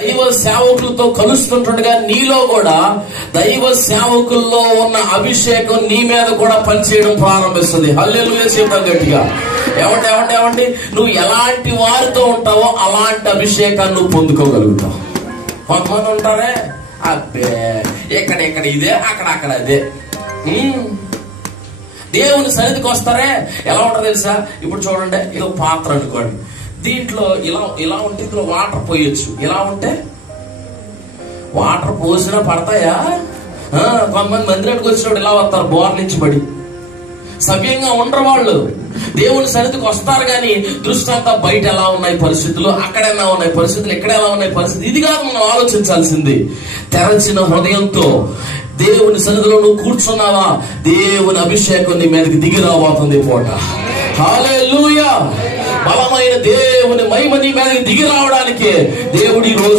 దైవ సేవకులతో కలుస్తుండగా నీలో కూడా దైవ సేవకుల్లో ఉన్న అభిషేకం నీ మీద కూడా పనిచేయడం ప్రారంభిస్తుంది. హల్లెలూయా చెప్తాం గట్టిగా. ఏమంటే నువ్వు ఎలాంటి వారితో ఉంటావో అలాంటి అభిషేకాన్ని నువ్వు పొందుకోగలుగుతావు. కొంతమంది ఉంటారే, అబ్బే ఎక్కడ ఇదే, అక్కడ అదే. దేవుని సన్నిధికి వస్తారే, ఎలా ఉంటుంది తెలుసా? ఇప్పుడు చూడండి, ఇది పాత్ర అనుకోండి, దీంట్లో ఇలా ఉంటే ఇందులో వాటర్ పోయొచ్చు. ఇలా ఉంటే వాటర్ పోసినా పడతాయా? కొంతమంది మందిరానికి వచ్చినప్పుడు ఇలా వస్తారు, బోర్ నుంచి పడి సవ్యంగా ఉండరు వాళ్ళు. దేవుని సన్నిధికి వస్తారు కానీ దృష్టి అంతా బయట ఎలా ఉన్నాయి పరిస్థితులు, అక్కడ ఎలా ఉన్నాయి పరిస్థితులు, ఇక్కడ ఎలా ఉన్నాయి పరిస్థితులు. ఇది కాదు మనం ఆలోచించాల్సింది. తెరచిన హృదయంతో దేవుని సన్నిధిలో నువ్వు కూర్చున్నావా, దేవుని అభిషేకం నీ మీదకి దిగి రాబోతుంది పూట. హల్లెలూయా. బలమైన దేవుని మహిమ నీ మీదకి దిగి రావడానికి దేవుడి రోజు